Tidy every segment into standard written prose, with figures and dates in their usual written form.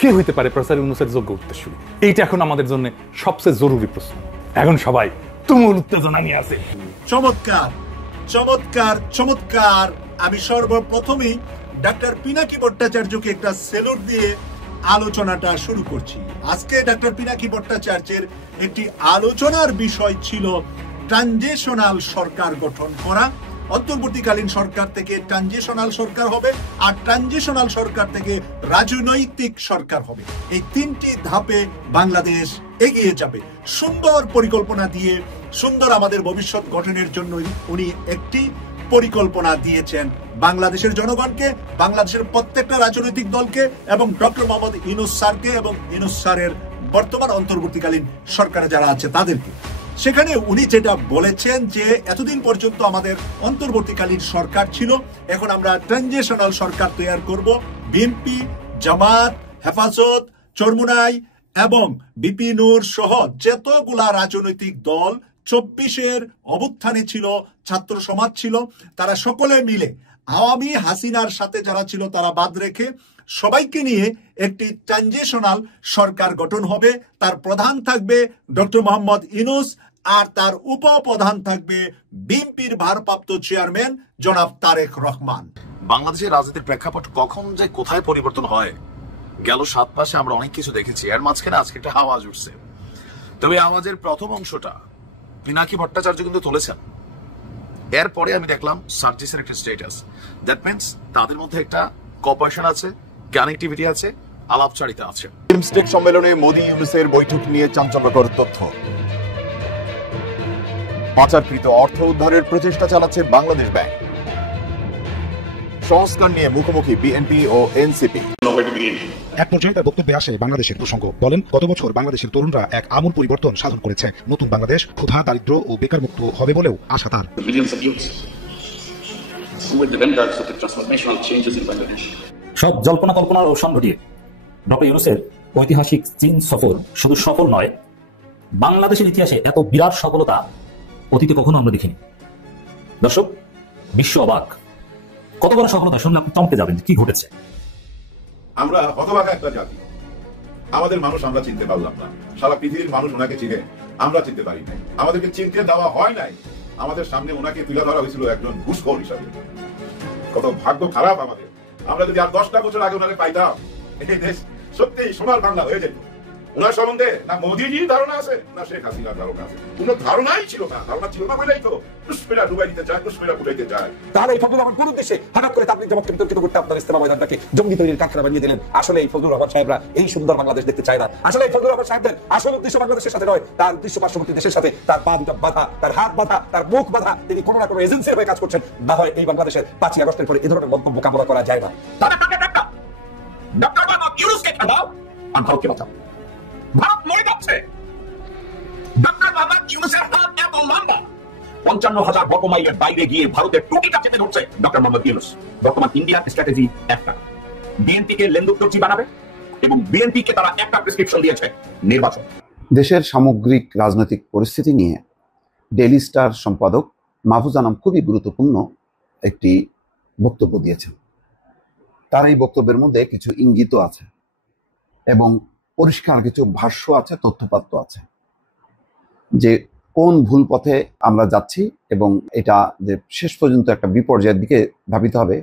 কে হইতে পারে প্রফেসর ইউনূসের যোগ্য উত্তরসূরি? এইটা এখন আমাদের জন্য সবচেয়ে জরুরি প্রশ্ন। এখন সবাই তুমুল উত্তেজনা নিয়ে আছে। চমৎকার চমৎকার চমৎকার। আমি সর্বপ্রথমেই ডাক্তার পিনাকি ভট্টাচার্যকে একটা সেলুট দিয়ে আলোচনাটা শুরু করছি। আজকে ডাক্তার পিনাকি ভট্টাচার্যের একটি আলোচনার বিষয় ছিল ট্রানজিশনাল সরকার গঠন করা। অন্তর্বর্তীকালীন সরকার থেকে ট্রানজিশনাল সরকার হবে, আর ট্রানজিশনাল সরকার থেকে রাজনৈতিক সরকার হবে। এই তিনটি ধাপে বাংলাদেশ এগিয়ে যাবে। সুন্দর পরিকল্পনা দিয়ে সুন্দর আমাদের ভবিষ্যৎ গঠনের জন্য উনি একটি পরিকল্পনা দিয়েছেন বাংলাদেশের জনগণকে, বাংলাদেশের প্রত্যেকটা রাজনৈতিক দলকে এবং ডক্টর মোহাম্মদ ইউনূস স্যারকে এবং ইউনূস স্যারের বর্তমান অন্তর্বর্তীকালীন সরকারে যারা আছে তাদেরকে। সেখানে উনি যেটা বলেছেন যে এতদিন পর্যন্ত আমাদের অন্তর্বর্তীকালীন সরকার ছিল, এখন আমরা ট্রানজিশনাল সরকার তৈরি করব। বিএনপি, জামাত, হেফাজত, চরমুনাই এবং বিপিনুর সহ যতগুলা রাজনৈতিক দল 24-এর অভ্যুত্থানে ছিল, ছাত্র সমাজ ছিল, তারা সকলে মিলে আওয়ামী হাসিনার সাথে যারা ছিল তারা বাদ রেখে সবাইকে নিয়ে একটি ট্রানজিশনাল সরকার গঠন হবে। তার প্রধান থাকবে ডক্টর মোহাম্মদ ইউনূস, আর তার উপপ্রধান থাকবে বিএনপির ভারপ্রাপ্ত চেয়ারম্যান জনাব তারেক রহমান। বাংলাদেশের রাজনীতির প্রেক্ষাপট কখন যে কোথায় পরিবর্তন হয়, গেল 7 মাসে আমরা অনেক কিছু দেখেছি। এর মাঝখানে আজকে একটা আওয়াজ উঠছে। তবে আওয়াজের প্রথম অংশটা পিনাকি ভট্টাচার্য কিন্তু তুলেছেন। এরপরে আমি দেখলাম সার্জিসের একটা স্ট্যাটাস। দ্যাট মিন্স তাদের মধ্যে একটা কোঅপারেশন আছে, কানেক্টিভিটি আছে, আলাপচারিতা আছে। বিমস্টেক সম্মেলনে মোদি ইউনূসের বৈঠক নিয়ে চাঞ্চল্যকর তথ্য। পাচারকৃত অর্থ উদ্ধারের প্রচেষ্টা চালাচ্ছে বাংলাদেশ ব্যাংক। সংস্কার নিয়ে মুখোমুখি বিএনপি ও এনসিপি। এক পর্যায়ে তার বক্তব্যে আসে বাংলাদেশের প্রসঙ্গ। বলেন, গত বছর বাংলাদেশের তরুণরা এক আমূল পরিবর্তন সাধন করেছে। নতুন বাংলাদেশ ক্ষুধা, দারিদ্র ও বেকার মুক্ত হবে বলেও আশা তার। সব জল্পনা কল্পনার অবসান ঘটিয়ে ডক্টর ইউনূসের ঐতিহাসিক চীন সফর শুধু সফল নয়, বাংলাদেশের ইতিহাসে এত বিরাট সফলতা অতীতে কখনো আমরা দেখিনি। দর্শক, বিশ্ব অবাক। কত বড় সফলতা শুনলে আপনি চমকে যাবেন কি ঘটেছে। আমরা হতভাগা একটা জাতি। আমাদের মানুষ আমরা চিনতে পারলাম না। সারা পৃথিবীর মানুষ ওনাকে চিনে, আমরা চিনতে পারি নাই। আমাদেরকে চিনতে দেওয়া হয় নাই। আমাদের সামনে ওনাকে তুলে ধরা হয়েছিল একজন ঘুষখোর হিসাবে। কত ভাগ্য খারাপ আমাদের। আমরা যদি আর 10টা বছর আগে ওনাকে পাইতাম, এই দেশ সত্যি সোনার বাংলা হয়ে যেত। ওনার সম্বন্ধে না মোদিজির ধারণা আছে, না শেখ হাসিনার ধারণা আছে। কোনো ধারণাই ছিল না। ধারণা ছিল না বলেই তো পুষ্পেরা ডুবাই দিতে চায়, পুষ্পেরা উঠাইতে চায়। তাহলে এই ফজলুর রহমান কোন উদ্দেশ্যে হঠাৎ করে তাবলীগ জামাতকে বিতর্কিত করতে আপনার ইস্তেমা ময়দানটাকে জঙ্গি তৈরির কারখানা বানিয়ে দিলেন? আসলে এই ফজলুর রহমান সাহেবরা এই সুন্দর বাংলাদেশ দেখতে চায় না। আসলে এই ফজলুর রহমান সাহেবদের আসল উদ্দেশ্য বাংলাদেশের সাথে নয়, তার উদ্দেশ্য পার্শ্ববর্তী দেশের সাথে তার পা দুটো বাধা, তার হাত বাধা, তার মুখ বাধা। তিনি কোনো না কোনো এজেন্সির হয়ে কাজ করছেন। না হয় এই বাংলাদেশের 5ই আগস্টের পরে এই ধরনের মন্তব্য কামনা করা যায় না। ভারত মরে যাচ্ছে। ডক্টর মোহাম্মদ ইউনূসের হাত এত লম্বা, 55,000 বর্গমাইলের বাইরে গিয়ে ভারতের টুটিটা চেপে ধরছে ডক্টর মোহাম্মদ ইউনূস। বর্তমান ইন্ডিয়ার স্ট্র্যাটেজি একটা, বিএনপিকে লেন্দুকদর্জি বানাবে এবং বিএনপিকে তারা একটা প্রেসক্রিপশন দিয়েছে, নির্বাচন। দেশের সামগ্রিক রাজনৈতিক পরিস্থিতি নিয়ে ডেইলি স্টার সম্পাদক মাহফুজ আনাম খুবই গুরুত্বপূর্ণ একটি বক্তব্য দিয়েছেন। তার এই বক্তব্যের মধ্যে কিছু ইঙ্গিত আছে এবং পরিষ্কার কিছু ভাষ্য আছে, তথ্যপাত্র আছে যে কোন ভুল পথে আমরা যাচ্ছি এবং এটা যে শেষ পর্যন্ত একটা বিপর্যয়ের দিকে ধাবিত হবে,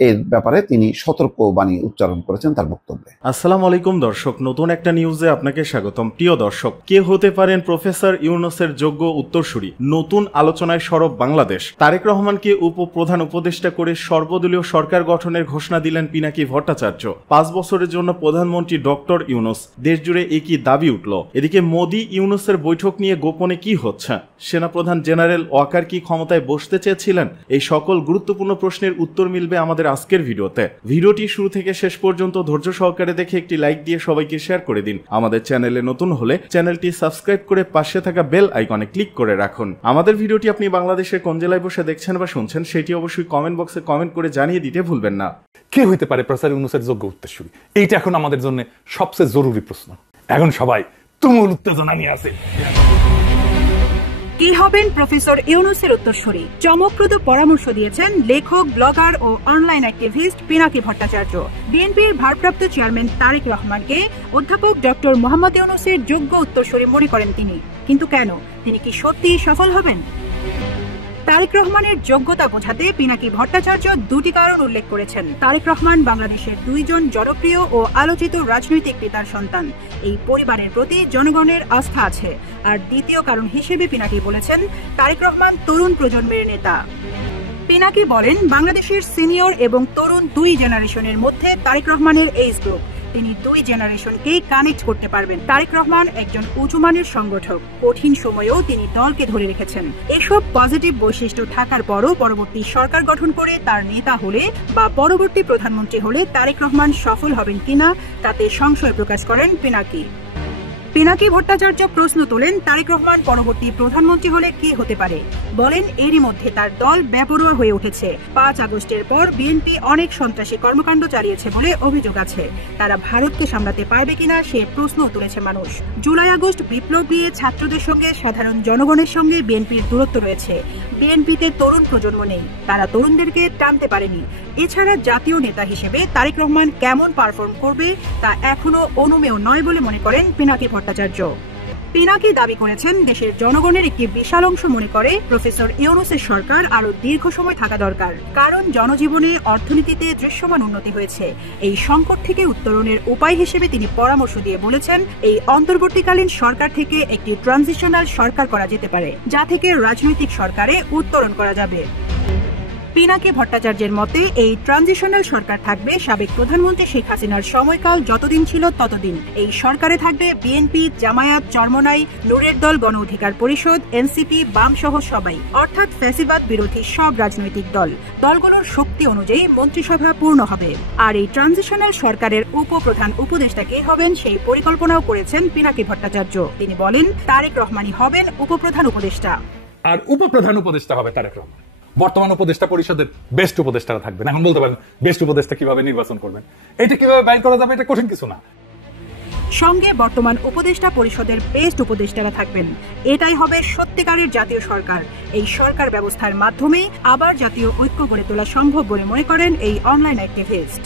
এর ব্যাপারে তিনি সতর্ক বাণী উচ্চারণ করেছেন তার বক্তব্যে। আসসালামু আলাইকুম দর্শক, নতুন একটা নিউজে আপনাকে স্বাগতম। প্রিয় দর্শক, কে হতে পারেন প্রফেসর ইউনূসের যোগ্য উত্তরসূরি? নতুন আলোচনায় সরব বাংলাদেশ। তারেক রহমানকে উপপ্রধান উপদেষ্টা করে সর্বদলীয় সরকার গঠনের ঘোষণা দিলেন পিনাকি ভট্টাচার্য। 5 বছরের জন্য প্রধানমন্ত্রী ডক্টর ইউনূস। দেশজুড়ে একই দাবি উঠল। এদিকে মোদি ইউনূসের বৈঠক নিয়ে গোপনে কি হচ্ছে? সেনাপ্রধান জেনারেল ওয়াকার কি ক্ষমতায় বসতে চেয়েছিলেন? এই সকল গুরুত্বপূর্ণ প্রশ্নের উত্তর মিলবে আমাদের আজকের ভিডিওতে। ভিডিওটি শুরু থেকে শেষ পর্যন্ত ধৈর্য সহকারে দেখে একটি লাইক দিয়ে সবাইকে শেয়ার করে দিন। আমাদের চ্যানেলে নতুন হলে চ্যানেলটি সাবস্ক্রাইব করে পাশে থাকা বেল আইকনে ক্লিক করে রাখুন। আমাদের ভিডিওটি আপনি বাংলাদেশের কোন জেলায় বসে দেখছেন বা শুনছেন সেটি অবশ্যই কমেন্ট বক্সে কমেন্ট করে জানিয়ে দিতে ভুলবেন না। কে হইতে পারে প্রফেসর ইউনূসের যোগ্য উত্তরসূরি? এইটা এখন আমাদের জন্য সবচেয়ে জরুরি প্রশ্ন। এখন সবাই তুমুল উত্তেজনা নিয়ে আছে। কি হবেন প্রফেসর ইউনূসের উত্তরসূরি? চমকপ্রদ পরামর্শ দিয়েছেন লেখক, ব্লগার ও অনলাইন অ্যাক্টিভিস্ট পিনাকি ভট্টাচার্য। বিএনপির ভারপ্রাপ্ত চেয়ারম্যান তারেক রহমানকে অধ্যাপক ডক্টর মোহাম্মদ ইউনূসের যোগ্য উত্তরসূরি মনে করেন তিনি। কিন্তু কেন? তিনি কি সত্যিই সফল হবেন? তারেক রহমানের যোগ্যতা বোঝাতে পিনাকি ভট্টাচার্য দুটি কারণ উল্লেখ করেছেন। তারেক রহমান বাংলাদেশের দুইজন জনপ্রিয় ও আলোচিত রাজনৈতিক পিতার সন্তান। এই পরিবারের প্রতি জনগণের আস্থা আছে। আর দ্বিতীয় কারণ হিসেবে পিনাকি বলেছেন, তারেক রহমান তরুণ প্রজন্মের নেতা। পিনাকি বলেন, বাংলাদেশের সিনিয়র এবং তরুণ দুই জেনারেশনের মধ্যে তারেক রহমানের এইজ গ্রুপ। তিনি দুই জেনারেশনকেই কানেক্ট করতে পারবেন। তারেক রহমান একজন উঁচুমানের সংগঠক। কঠিন সময়েও তিনি দলকে ধরে রেখেছেন। এসব পজিটিভ বৈশিষ্ট্য থাকার পরও পরবর্তী সরকার গঠন করে তার নেতা হলে বা পরবর্তী প্রধানমন্ত্রী হলে তারেক রহমান সফল হবেন কিনা তাতে সংশয় প্রকাশ করেন পিনাকি। পিনাকি ভট্টাচার্য প্রশ্ন তোলেন, তারেক রহমান পরবর্তী প্রধানমন্ত্রী হলে কি হতে পারে? বলেন, এরই মধ্যে তার দল বেপরোয়া হয়ে উঠেছে। 5 আগস্টের পর বিএনপি অনেক সন্ত্রাসী কর্মকাণ্ড চালিয়েছে বলে অভিযোগ আছে। তারা ভারতকে সামলাতে পারবে কিনা সে প্রশ্ন তুলেছে মানুষ। জুলাই আগস্ট বিপ্লব নিয়ে ছাত্রদের সঙ্গে সাধারণ জনগণের সঙ্গে বিএনপির দূরত্ব রয়েছে। বিএনপিতে তরুণ প্রজন্ম নেই, তারা তরুণদেরকে টানতে পারেনি। এছাড়া জাতীয় নেতা হিসেবে তারেক রহমান কেমন পারফর্ম করবে তা এখনো অনুমেয় নয় বলে মনে করেন পিনাকি ভট্টাচার্য। পিনাকি দাবি করেছেন, দেশের জনগণের একটি বিশাল অংশ মনে করে প্রফেসর ইউনূসের সরকার আরো দীর্ঘ সময় থাকা দরকার। কারণ জনজীবনে, অর্থনীতিতে দৃশ্যমান উন্নতি হয়েছে। এই সংকট থেকে উত্তরণের উপায় হিসেবে তিনি পরামর্শ দিয়ে বলেছেন, এই অন্তর্বর্তীকালীন সরকার থেকে একটি ট্রানজিশনাল সরকার করা যেতে পারে, যা থেকে রাজনৈতিক সরকারে উত্তরণ করা যাবে। পিনাকি ভট্টাচার্যের মতে, এই ট্রানজিশনাল সরকার থাকবে সাবেক প্রধানমন্ত্রী শেখ হাসিনার সময়কাল যতদিন ছিল ততদিন। এই সরকারে থাকবে বিএনপি, জামায়াত, চরমনাই, নূরের দল, গণ অধিকার পরিষদ, এনসিপি, বাম সহ সবাই, অর্থাৎ ফ্যাসিবাদ বিরোধী সব রাজনৈতিক দল। দলগুলোর শক্তি অনুযায়ী মন্ত্রিসভা পূর্ণ হবে। আর এই ট্রানজিশনাল সরকারের উপপ্রধান উপদেষ্টা কে হবেন সেই পরিকল্পনাও করেছেন পিনাকি ভট্টাচার্য। তিনি বলেন, তারেক রহমানই হবেন উপপ্রধান উপদেষ্টা। আর উপপ্রধান উপদেষ্টা হবে তারেক রহমান। বর্তমান উপদেষ্টা পরিষদের বেস্ট উপদেষ্টারা থাকবেন। এখন বলতে পারেন বেস্ট উপদেষ্টা কিভাবে নির্বাচন করবেন, এটা কিভাবে বাইর করা যাবে, এটা কঠিন কিছু না। সঙ্গে বর্তমান উপদেষ্টা পরিষদের বেস্ট উপদেষ্টারা থাকবেন। এটাই হবে সত্যিকারের জাতীয় সরকার। এই সরকার ব্যবস্থার মাধ্যমে আবার জাতীয় ঐক্য গড়ে তোলা সম্ভব বলে মনে করেন এই অনলাইন অ্যাক্টিভিস্ট।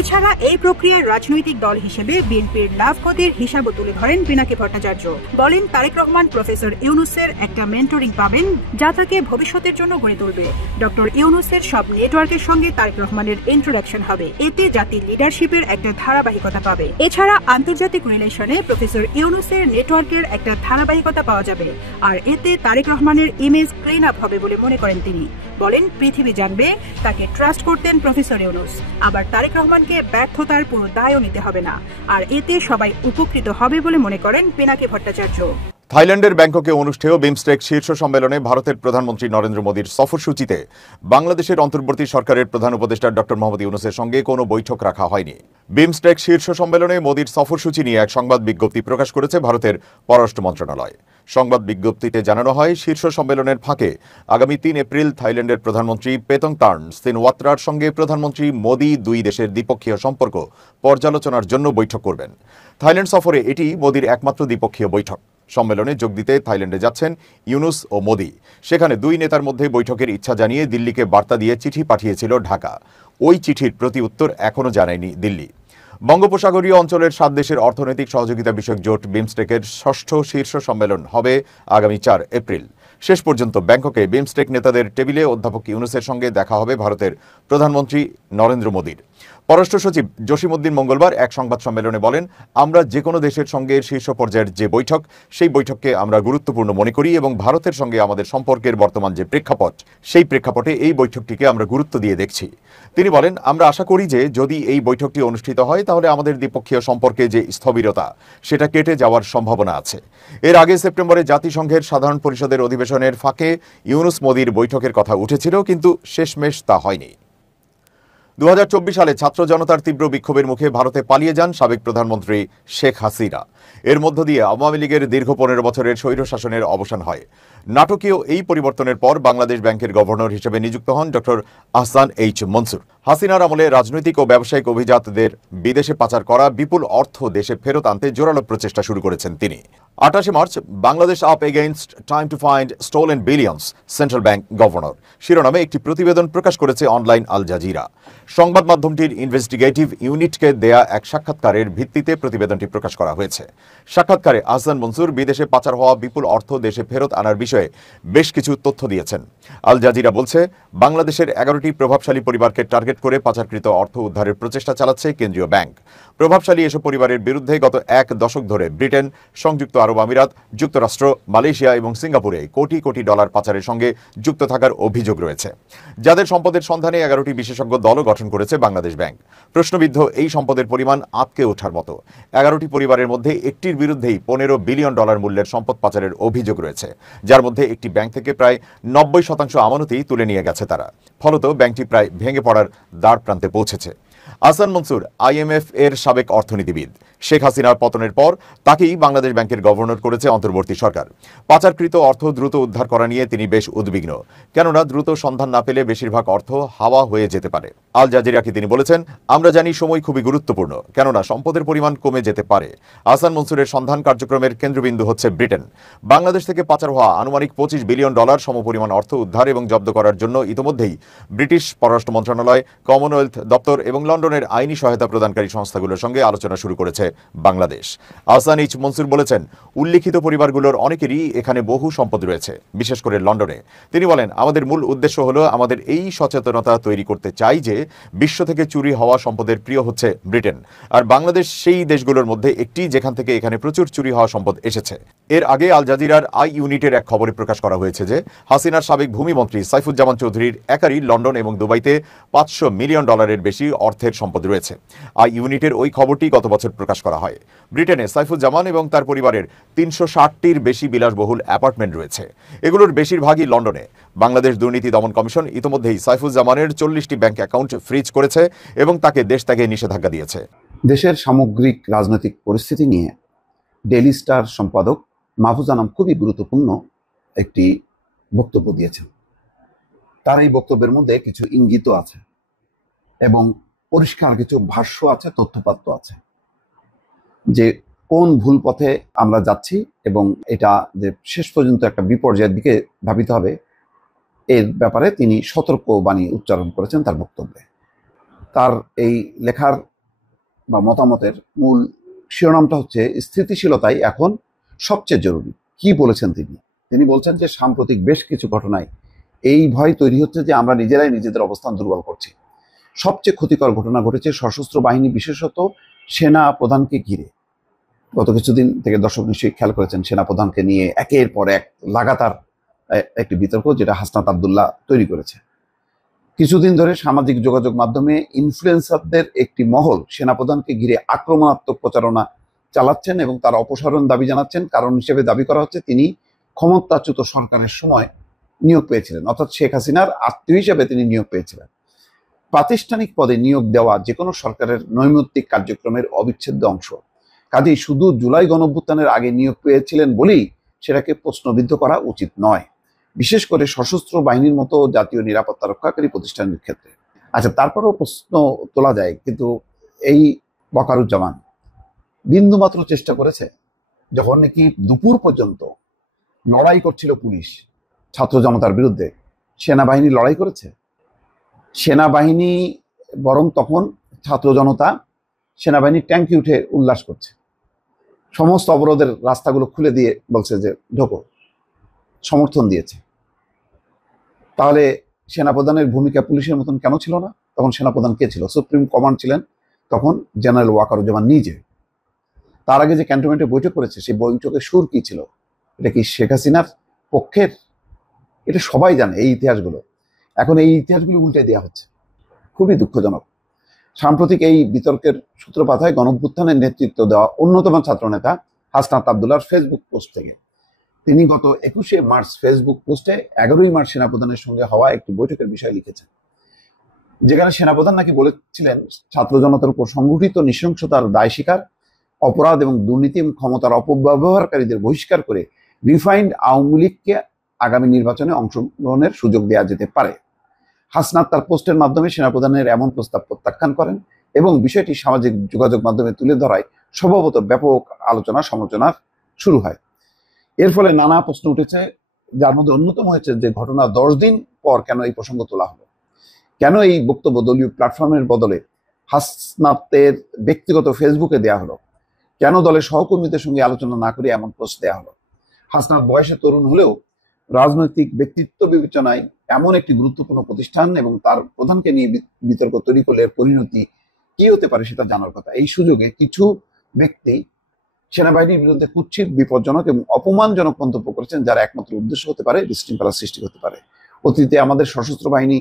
এছাড়া এই প্রক্রিয়ার রাজনৈতিক দল হিসেবে বিএনপির লাভ ক্ষতির হিসাবও তুলে ধরেন পিনাকি ভট্টাচার্য। বলেন, তারেক রহমান প্রফেসর ইউনূসের একটা মেন্টরিং পাবেন, যা তাকে ভবিষ্যতের জন্য গড়ে তুলবে। ডক্টর ইউনূসের সব নেটওয়ার্কের সঙ্গে তারেক রহমানের ইন্ট্রোডাকশন হবে। এতে জাতির লিডারশিপের একটা ধারাবাহিকতা পাবে। এছাড়া আন্তর্জাতিক রিলেশনে প্রফেসর ইউনূসের নেটওয়ার্কের একটা ধারাবাহিকতা পাওয়া যাবে। আর এতে তারেক রহমানের ইমেজ ক্লিন আপ হবে বলে মনে করেন তিনি। বলেন, পৃথিবী জানবে তাকে ট্রাস্ট করতেন প্রফেসর ইউনূস। আবার তারেক রহমানকে ব্যর্থতার পুরো দায়ও নিতে হবে না। আর এতে সবাই উপকৃত হবে বলে মনে করেন পিনাকি ভট্টাচার্য। থাইল্যান্ডের ব্যাংককে অনুষ্ঠেয় বিমস্টেক শীর্ষ সম্মেলনে ভারতের প্রধানমন্ত্রী নরেন্দ্র মোদীর সফরসূচিতে বাংলাদেশের অন্তর্বর্তী সরকারের প্রধান উপদেষ্টা ডক্টর মোহাম্মদ ইউনূসের সঙ্গে কোনো বৈঠক রাখা হয়নি। বিমস্টেক শীর্ষ সম্মেলনে মোদীর সফরসূচি নিয়ে এক সংবাদ বিজ্ঞপ্তি প্রকাশ করেছে ভারতের পররাষ্ট্র মন্ত্রণালয়। সংবাদ বিজ্ঞপ্তিতে জানানো হয়, শীর্ষ সম্মেলনের ফাঁকে আগামী 3 এপ্রিল থাইল্যান্ডের প্রধানমন্ত্রী পেতংতার্ন সিনওয়াত্রার সঙ্গে প্রধানমন্ত্রী মোদী দুই দেশের দ্বিপক্ষীয় সম্পর্ক পর্যালোচনার জন্য বৈঠক করবেন। থাইল্যান্ড সফরে এটি মোদীর একমাত্র দ্বিপক্ষীয় বৈঠক। সম্মেলনে যোগ দিতে থাইল্যান্ডে যাচ্ছেন ইউনূস ও মোদী। সেখানে দুই নেতার মধ্যে বৈঠকের ইচ্ছা জানিয়ে দিল্লিকে বার্তা দিয়ে চিঠি পাঠিয়েছিল ঢাকা। ওই চিঠির প্রতি উত্তর এখনও জানায়নি দিল্লি। বঙ্গোপসাগরীয় অঞ্চলের 7 দেশের অর্থনৈতিক সহযোগিতা বিষয়ক জোট বিমস্টেকের 6ষ্ঠ শীর্ষ সম্মেলন হবে আগামী 4 এপ্রিল। শেষ পর্যন্ত ব্যাংককে বিমস্টেক নেতাদের টেবিলে অধ্যাপক ইউনূসের সঙ্গে দেখা হবে ভারতের প্রধানমন্ত্রী নরেন্দ্র মোদীর। পররাষ্ট্র সচিব জসিমউদ্দিন মঙ্গলবার এক সংবাদ সম্মেলনে বলেন, আমরা যে কোনো দেশের সঙ্গে শীর্ষ পর্যায়ের যে বৈঠক, সেই বৈঠককে আমরা গুরুত্বপূর্ণ মনে করি এবং ভারতের সঙ্গে আমাদের সম্পর্কের বর্তমান যে প্রেক্ষাপট, সেই প্রেক্ষাপটে এই বৈঠকটিকে আমরা গুরুত্ব দিয়ে দেখছি। তিনি বলেন, আমরা আশা করি যে যদি এই বৈঠকটি অনুষ্ঠিত হয় তাহলে আমাদের দ্বিপক্ষীয় সম্পর্কে যে স্থবিরতা, সেটা কেটে যাওয়ার সম্ভাবনা আছে। এর আগে সেপ্টেম্বরে জাতিসংঘের সাধারণ পরিষদের অধিবেশনের ফাঁকে ইউনূস মোদীর বৈঠকের কথা উঠেছিল, কিন্তু শেষমেশ তা হয়নি। 2024 সালে ছাত্র জনতার তীব্র বিক্ষোভের মুখে ভারতে পালিয়ে যান সাবেক প্রধানমন্ত্রী শেখ হাসিনা। এর মধ্য দিয়ে আওয়ামী লীগের দীর্ঘ 15 বছরের স্বৈরশাসনের অবসান হয়। নাটকীয় এই পরিবর্তনের পর বাংলাদেশ ব্যাংকের গভর্নর হিসেবে নিযুক্ত হন ডক্টর আহসান এইচ মনসুর। হাসিনার আমলে রাজনৈতিক ও ব্যবসায়িক অভিজাতদের বিদেশে পাচার করা বিপুল অর্থ দেশে ফেরত আনতে জোরালো প্রচেষ্টা শুরু করেছেন তিনি। 28 March Bangladesh up against time to find stolen billions, central bank governor শিরোনামে একটি প্রতিবেদন প্রকাশ করেছে অনলাইন আল জাজিরা। সংবাদ মাধ্যমটির ইনভেস্টিগেটিভ ইউনিটকে দেয়া এক সাক্ষাৎকারের ভিত্তিতে প্রতিবেদনটি প্রকাশ করা হয়েছে। সাক্ষাৎকারে আহসান মনসুর বিদেশে পাচার হওয়া বিপুল অর্থ দেশে ফেরত আনার বিষয়ে বেশ কিছু তথ্য দিয়েছেন। আল জাজিরা বলছে, বাংলাদেশের 11টি প্রভাবশালী পরিবারকে টার্গেট করে পাচারকৃত অর্থ উদ্ধারের প্রচেষ্টা চালাচ্ছে কেন্দ্রীয় ব্যাংক। প্রভাবশালী এসব পরিবারের বিরুদ্ধে গত 1 দশক ধরে ব্রিটেন, সংযুক্ত আরব আমিরাত, যুক্তরাষ্ট্র, মালয়েশিয়া এবং সিঙ্গাপুরে কোটি কোটি ডলার পাচারের সঙ্গে যুক্ত থাকার অভিযোগ রয়েছে, যাদের সম্পদের সন্ধানে 11টি বিশেষজ্ঞ দলও গঠন করেছে বাংলাদেশ ব্যাংক। প্রশ্নবিদ্ধ এই সম্পদের পরিমাণ আঁতকে ওঠার মতো। 11টি পরিবারের মধ্যে একটির বিরুদ্ধেই $15 বিলিয়ন মূল্যের সম্পদ পাচারের অভিযোগ রয়েছে, যার মধ্যে একটি ব্যাংক থেকে প্রায় 90% আমানতি তুলে নিয়ে গেছে তারা। ফলত ব্যাংকটি প্রায় ভেঙে পড়ার দ্বার প্রান্তে পৌঁছেছে। আহসান মনসুর IMF এর সাবেক অর্থনীতিবিদ। শেখ হাসিনার পতনের পর তাকেই বাংলাদেশ ব্যাংকের গভর্নর করেছে অন্তর্বর্তী সরকার। পাচারকৃত অর্থ দ্রুত উদ্ধার করা নিয়ে তিনি বেশ উদ্বিগ্ন, কেননা দ্রুত সন্ধান না পেলে বেশিরভাগ অর্থ হাওয়া হয়ে যেতে পারে। আল জাজিরাকে তিনি বলেছেন, আমরা জানি সময় খুবই গুরুত্বপূর্ণ, কেননা সম্পদের পরিমাণ কমে যেতে পারে। আহসান মনসুরের সন্ধান কার্যক্রমের কেন্দ্রবিন্দু হচ্ছে ব্রিটেন। বাংলাদেশ থেকে পাচার হওয়া আনুমানিক $25 বিলিয়ন সমপরিমাণ অর্থ উদ্ধার এবং জব্দ করার জন্য ইতিমধ্যেই ব্রিটিশ পররাষ্ট্র মন্ত্রণালয়, কমনওয়েলথ দপ্তর এবং লন্ডনের আইনি সহায়তা প্রদানকারী সংস্থাগুলোর সঙ্গে আলোচনা শুরু করেছে বাংলাদেশ। আহসান এইচ মনসুর বলেছেন, উল্লিখিত পরিবারগুলোর অনেকেরই এখানে বহু সম্পদ রয়েছে, বিশেষ করে লন্ডনে। তিনি বলেন, আমাদের মূল উদ্দেশ্য হলো আমাদের এই সচেতনতা তৈরি করতে চাই যে বিশ্ব থেকে চুরি হওয়া সম্পদের প্রিয় হচ্ছে ব্রিটেন, আর বাংলাদেশ সেই দেশগুলোর মধ্যে একটি যেখান থেকে এখানে প্রচুর চুরি হওয়া সম্পদ এসেছে। এর আগে আল জাজিরার আই ইউনিটের এক খবরে প্রকাশ করা হয়েছে যে হাসিনার সাবেক ভূমিমন্ত্রী সাইফুজ্জামান চৌধুরীর একারই লন্ডন এবং দুবাইতে $500 মিলিয়ন বেশি অর্থের সম্পদ রয়েছে। আই ইউনিটের ওই খবরটি গত বছর প্রকাশ করা হয়। ব্রিটেনে সাইফুজ্জামান এবং তার পরিবারের 360টির বেশি বিলাসবহুল অ্যাপার্টমেন্ট রয়েছে। এগুলোর বেশিরভাগই লন্ডনে। বাংলাদেশ দুর্নীতি দমন কমিশন ইতিমধ্যেই সাইফুজ্জামানের 40টি ব্যাংক অ্যাকাউন্ট ফ্রিজ করেছে এবং তাকে দেশ ত্যাগে নিষেধাজ্ঞা দিয়েছে। দেশের সামগ্রিক রাজনৈতিক পরিস্থিতি নিয়ে ডেইলি স্টার সম্পাদক মাহফুজ আনাম খুবই গুরুত্বপূর্ণ একটি বক্তব্য দিয়েছেন। তার এই বক্তব্যের মধ্যে কিছু ইঙ্গিত আছে এবং পরিষ্কার কিছু ভাষ্য আছে, তথ্যপাত্র আছে যে কোন ভুল পথে আমরা যাচ্ছি এবং এটা যে শেষ পর্যন্ত একটা বিপর্যয়ের দিকে ধাবিত হবে, এর ব্যাপারে তিনি সতর্ক বাণী উচ্চারণ করেছেন তার বক্তব্যে। তার এই লেখার বা মতামতের মূল শিরোনামটা হচ্ছে, স্থিতিশীলতাই এখন সবচেয়ে জরুরি। কি বলেছেন তিনি বলছেন যে সাম্প্রতিক বেশ কিছু ঘটনায় এই ভয় তৈরি হচ্ছে যে আমরা নিজেরাই নিজেদের অবস্থান দুর্বল করছি। সবচেয়ে ক্ষতিকর ঘটনা ঘটেছে সশস্ত্র বাহিনী, বিশেষত সেনা প্রধানকে ঘিরে। গত কিছুদিন থেকে দর্শক নিশ্চয়ই খেয়াল করেছেন, সেনা প্রধানকে নিয়ে একের পর এক লাগাতার একটি বিতর্ক, যেটা হাসনাত আব্দুল্লাহ তৈরি করেছে। কিছুদিন ধরে সামাজিক যোগাযোগ মাধ্যমে ইনফ্লুয়েন্সারদের একটি মহল সেনাপ্রধানকে ঘিরে আক্রমণাত্মক প্রচারণা চালাচ্ছেন এবং তার অপসারণ দাবি জানাচ্ছেন। কারণ হিসেবে দাবি করা হচ্ছে তিনি ক্ষমতাচ্যুত সরকারের সময় নিয়োগ পেয়েছিলেন, অর্থাৎ শেখ হাসিনার আত্মীয় হিসেবে তিনি নিয়োগ পেয়েছিলেন। প্রাতিষ্ঠানিক পদে নিয়োগ দেওয়া যে কোনো সরকারের নৈমিত্তিক কার্যক্রমের অবিচ্ছেদ্য অংশ। কাজেই শুধু জুলাই গণঅভ্যুত্থানের আগে নিয়োগ পেয়েছিলেন বলেই সেটাকে প্রশ্নবিদ্ধ করা উচিত নয়, বিশেষ করে সশস্ত্র বাহিনীর মতো জাতীয় নিরাপত্তা রক্ষাকারী প্রতিষ্ঠানের ক্ষেত্রে। আচ্ছা, তারপরেও প্রশ্ন তোলা যায়, কিন্তু এই ওয়াকারুজ্জামান বিন্দুমাত্র চেষ্টা করেছে? যখন নাকি দুপুর পর্যন্ত লড়াই করছিল পুলিশ ছাত্র জনতার বিরুদ্ধে, সেনাবাহিনী লড়াই করেছে? সেনাবাহিনী বরং তখন ছাত্র জনতা সেনাবাহিনীর ট্যাঙ্কি উঠে উল্লাস করছে, সমস্ত অবরোধের রাস্তাগুলো খুলে দিয়ে বলছে যে ঢোকো, সমর্থন দিয়েছে। তাহলে সেনাপ্রধানের ভূমিকা পুলিশের মতন কেন ছিল না? তখন সেনাপ্রধান কে ছিল? সুপ্রিম কমান্ড ছিলেন তখন জেনারেল ওয়াকারুজ্জামান নিজে। তার আগে যে ক্যান্টনমেন্টে বৈঠক করেছে, সেই বৈঠকের সুর কি ছিল? এটা কি শেখ হাসিনার পক্ষের? এটা সবাই জানে এই ইতিহাসগুলো। এখন এই ইতিহাসগুলো উল্টে দেওয়া হচ্ছে, খুবই দুঃখজনক। সাম্প্রতিক এই বিতর্কের সূত্রপাত হয় গণঅভ্যুত্থানের নেতৃত্ব দেওয়া অন্যতম ছাত্রনেতা হাসনাত আব্দুল্লাহর ফেসবুক পোস্ট থেকে। তিনি গত 21শে মার্চ ফেসবুক পোস্টে 11ই মার্চ সেনাপ্রধানের সঙ্গে হওয়া একটি বৈঠকের বিষয় লিখেছেন। যেখানে সেনাপ্রধান নাকি বলেছিলেন ছাত্র জনতার উপর সংগঠিত নৃশংসতার দায় স্বীকার, অপরাধ এবং দুর্নীতি এবং ক্ষমতার অপব্যবহারকারীদের বহিষ্কার করে রিফাইন্ড আওয়ামী লীগকে আগামী নির্বাচনে অংশগ্রহণের সুযোগ দেওয়া যেতে পারে। হাসনাত তার পোস্টের মাধ্যমে সেনাপ্রধানের এমন প্রস্তাব প্রত্যাখ্যান করেন এবং বিষয়টি সামাজিক যোগাযোগ মাধ্যমে তুলে ধরায় স্বভাবত ব্যাপক আলোচনা সমালোচনা শুরু হয়। এর ফলে নানা প্রশ্ন উঠেছে, যার মধ্যে অন্যতম হয়েছে যে ঘটনা 10 দিন পর কেন এই প্রসঙ্গ তোলা হলো, কেন এই বক্তব্য দলীয় প্ল্যাটফর্মের বদলে হাসনাতের ব্যক্তিগত ফেসবুকে দেয়া হলো, কেন দলের সহকর্মীদের সঙ্গে আলোচনা না করে এমন পোস্ট দেওয়া হলো। হাসনাত বয়সে তরুণ হলেও রাজনৈতিক ব্যক্তিত্ব বিবেচনায় এমন একটি গুরুত্বপূর্ণ প্রতিষ্ঠান এবং তার প্রধানকে নিয়ে বিতর্ক তৈরি করলে এর পরিণতি কি হতে পারে সেটা জানার কথা। এই সুযোগে কিছু ব্যক্তি সেনাবাহিনীর বিরুদ্ধে কুৎসিত, বিপজ্জনক এবং অপমানজনক মন্তব্য করেছেন, যার একমাত্র উদ্দেশ্য হতে পারে বিশৃঙ্খলা সৃষ্টি হতে পারে। অতীতে আমাদের সশস্ত্র বাহিনী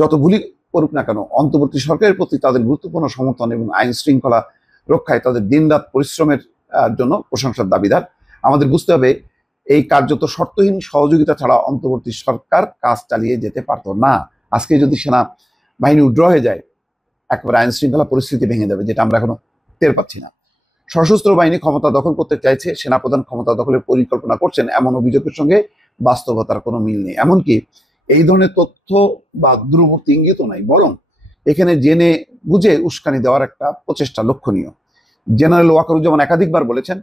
যত ভুলই করুক না কেন, অন্তর্বর্তী সরকারের প্রতি তাদের গুরুত্বপূর্ণ সমর্থন এবং আইন শৃঙ্খলা রক্ষায় তাদের দিনরাত পরিশ্রমের জন্য প্রশংসার দাবিদার। আমাদের বুঝতে হবে, এই কার্যত শর্তহীন সহযোগিতা ছাড়া অন্তর্বর্তী সরকার কাজ চালিয়ে যেতে পারত না। আজকে যদি সেনা বাহিনী উইথড্র হয়ে যায়, একেবারে আইন শৃঙ্খলা পরিস্থিতি ভেঙে যাবে, যেটা আমরা এখনো টের পাচ্ছি না। সশস্ত্র বাহিনী ক্ষমতা দখল করতে চাইছে, সেনাপ্রধান ক্ষমতা দখলের পরিকল্পনা করছেন, এমন অভিযোগের সঙ্গে বাস্তবতার কোনো মিল নেই। এমনকি এই ধরনের তথ্য বা দূরবর্তী ইঙ্গিতও নাই, বরং এখানে জেনে বুঝে উস্কানি দেওয়ার একটা প্রচেষ্টা লক্ষণীয়। জেনারেল ওয়াকারুজ্জামান একাধিকবার বলেছেন,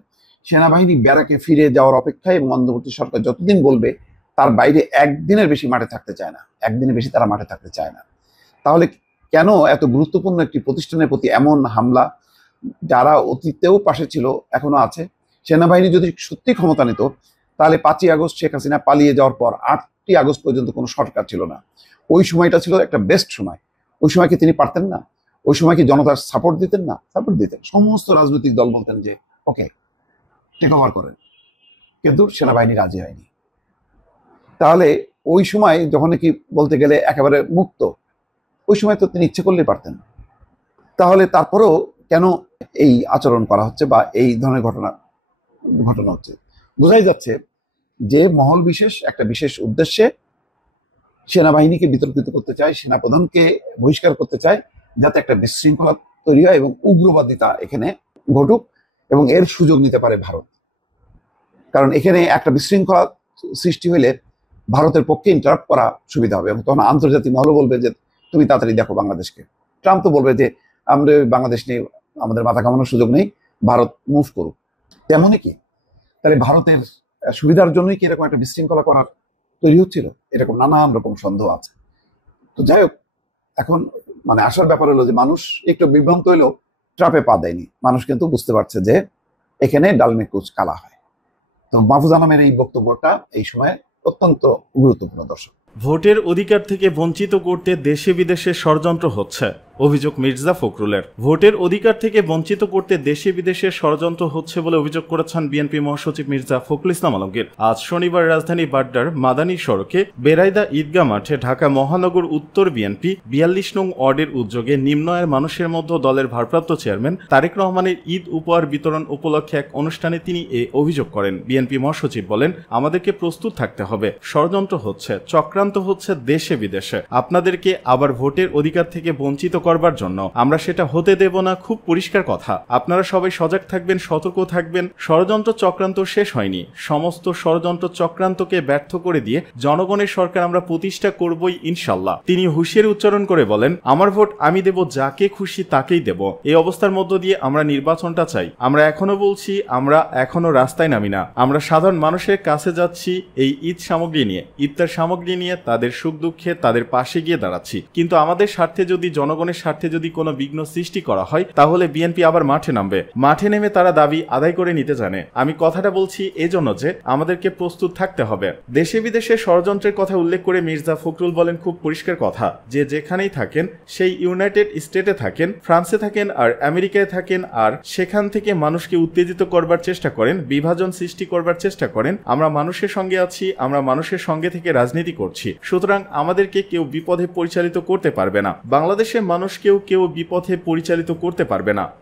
সেনাবাহিনী ব্যারাকে ফিরে যাওয়ার অপেক্ষায় এবং অন্তর্বর্তী সরকার যতদিন বলবে তার বাইরে একদিনের বেশি মাঠে থাকতে চায় না, একদিনের বেশি তারা মাঠে থাকতে চায় না। তাহলে কেন এত গুরুত্বপূর্ণ একটি প্রতিষ্ঠানের প্রতি এমন হামলা, যারা অতীতেও পাশে ছিল এখনো আছে? সেনাবাহিনী যদি সত্যি ক্ষমতা নিত, তাহলে 5ই আগস্ট শেখ হাসিনা পালিয়ে যাওয়ার পর 8ই আগস্ট পর্যন্ত কোনো সরকার ছিল না। ওই সময়টা ছিল একটা বেস্ট সময়। ওই সময় কি তিনি পারতেন না? ওই সময় কি জনতার সাপোর্ট দিতেন না? সাপোর্ট দিতেন। সমস্ত রাজনৈতিক দল বলতেন যে ওকে টেক ওভার করেন, কিন্তু সেনাবাহিনী রাজি হয়নি। তাহলে ওই সময় যখন কি বলতে গেলে একেবারে মুক্ত, ওই সময় তো তিনি ইচ্ছে করলেই পারতেন। তাহলে তারপরেও কেন এই আচরণ করা হচ্ছে বা এই ধরনের ঘটনা হচ্ছে? বোঝাই যাচ্ছে যে মহল বিশেষ একটা বিশেষ উদ্দেশ্যে সেনাবাহিনীকে বিতর্কিত করতে চায়, সেনাপ্রধানকে বহিষ্কার করতে চায়, যাতে একটা বিশৃঙ্খলা তৈরি হয় এবং উগ্রবাদিতা এখানে ঘটুক, এবং এর সুযোগ নিতে পারে ভারত। কারণ এখানে একটা বিশৃঙ্খলা সৃষ্টি হলে ভারতের পক্ষে ইন্টারাপ্ট করা সুবিধা হবে, এবং তখন আন্তর্জাতিক মহল বলবে যে তুমি তাড়াতাড়ি দেখো বাংলাদেশকে। ট্রাম্প তো বলবে যে আমরা বাংলাদেশ নিয়ে আমাদের মাথা কামানোর সুযোগ নেই, ভারত মুভ করুক। তেমনই কি তাহলে ভারতের সুবিধার জন্যই কি এরকম একটা বিশৃঙ্খলা করার তৈরি হচ্ছিল? এরকম নানান রকম সন্দেহ আছে। তো যাই হোক, এখন মানে আসার ব্যাপার হলো যে মানুষ একটু বিভ্রান্ত হইলেও ট্রাপে পা দেয়নি। মানুষ কিন্তু বুঝতে পারছে যে এখানে ডালমে কুচ কালা হয়। তো মাহফুজ আনামের এই বক্তব্যটা এই সময় অত্যন্ত গুরুত্বপূর্ণ। দর্শক, ভোটের অধিকার থেকে বঞ্চিত করতে দেশে বিদেশে ষড়যন্ত্র হচ্ছে, অভিযোগ মির্জা ফখরুলের। ভোটের অধিকার থেকে বঞ্চিত করতে দেশে বিদেশে ষড়যন্ত্র হচ্ছে বলে অভিযোগ করেছেন বিএনপি মহাসচিব মির্জা ফখরুল ইসলাম আলমগীর। আজ শনিবার রাজধানী বাড্ডার মাদানী সড়কে বেরাইদা ঈদগাহ মাঠে ঢাকা মহানগর উত্তর বিএনপি 42 নং ওয়ার্ডের উদ্যোগে নিম্ন আয়ের মানুষের মধ্যে দলের ভারপ্রাপ্ত চেয়ারম্যান তারেক রহমানের ঈদ উপহার বিতরণ উপলক্ষে এক অনুষ্ঠানে তিনি এ অভিযোগ করেন। বিএনপি মহাসচিব বলেন, আমাদেরকে প্রস্তুত থাকতে হবে, ষড়যন্ত্র হচ্ছে, চক্রান্ত হচ্ছে দেশে বিদেশে। আপনাদেরকে আবার ভোটের অধিকার থেকে বঞ্চিত করবার জন্য আমরা সেটা হতে দেব না, খুব পরিষ্কার কথা। আপনারা সবাই সজাগ থাকবেন, সতর্ক থাকবেন। ষড়যন্ত্র চক্রান্ত শেষ হয়নি, সমস্ত ষড়যন্ত্র চক্রান্তকে ব্যর্থ করে দিয়ে জনগণের সরকার আমরা প্রতিষ্ঠা করবই ইনশাল্লাহ। তিনি হুঁশিয়ারি উচ্চারণ করে বলেন, আমার ভোট আমি দেব, যাকে খুশি তাকেই দেব। এই অবস্থার মধ্য দিয়ে আমরা নির্বাচনটা চাই। আমরা এখনো বলছি, আমরা এখনো রাস্তায় নামি না। আমরা সাধারণ মানুষের কাছে যাচ্ছি এই ঈদ সামগ্রী নিয়ে, ইফতার সামগ্রী নিয়ে, তাদের সুখ দুঃখে তাদের পাশে গিয়ে দাঁড়াচ্ছি। কিন্তু আমাদের স্বার্থে যদি, জনগণের স্বার্থে যদি কোনো বিঘ্ন সৃষ্টি করা হয়, তাহলে বিএনপি আবার মাঠে নামবে। মাঠে নেমে তারা দাবি আদায় করে নিতে জানে। আমি কথাটা বলছি এজন্য যে আমাদেরকে প্রস্তুত থাকতে হবে। দেশে বিদেশে ষড়যন্ত্রের কথা উল্লেখ করে মির্জা ফখরুল বলেন, খুব পরিষ্কার কথা, যে যেখানেই থাকেন, সেই ইউনাইটেড স্টেটে থাকেন, ফ্রান্সে থাকেন আর আমেরিকায় থাকেন, আর সেখান থেকে মানুষকে উত্তেজিত করবার চেষ্টা করেন, বিভাজন সৃষ্টি করবার চেষ্টা করেন, আমরা মানুষের সঙ্গে আছি, আমরা মানুষের সঙ্গে থেকে রাজনীতি করছি। সুতরাং আমাদেরকে কেউ বিপথে পরিচালিত করতে পারবে না। বাংলাদেশের মানুষকেও কেউ বিপথে পরিচালিত করতে পারবে না।